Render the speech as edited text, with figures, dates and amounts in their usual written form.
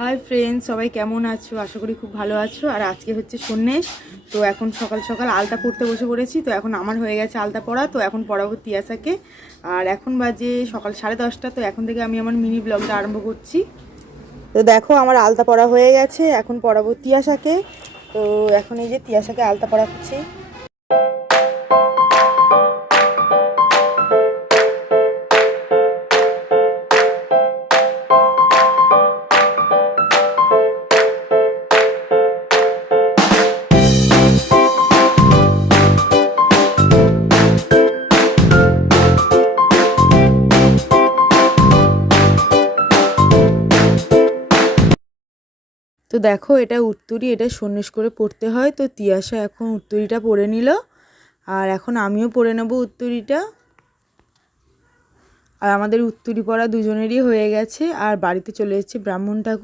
Hi friends, সবাই কেমন আছো? আশা করি খুব ভালো আছো। আর আজকে হচ্ছে সন্ন্যাস, তো এখন সকাল সকাল আলতা পড়তে বসে পড়েছি। তো এখন আমার হয়ে গেছে আলতা পড়া, তো এখন পড়াবো তিয়াসাকে। আর এখন বাজে সকাল 10:30। তো এখন থেকে আমি আমার মিনি ব্লগটা আরম্ভ করছি। তো দেখো, আমার আলতা পড়া হয়ে গেছে, এখন পড়াবো তিয়াসাকে। তো এখন এই যে তিয়াসাকে আলতা পড়াচ্ছি। তো দেখো, এটা উত্তরী, এটা সন্ন্যাস করে পড়তে হয়। তো তিয়াসা এখন উত্তরীটা পড়ে নিল, আর এখন আমিও পড়ে নেব উত্তরীটা। আর আমাদের উত্তরী পড়া দুজনেরই হয়ে গেছে, আর বাড়িতে চলে এসেছে ব্রাহ্মণ ঠাকুর।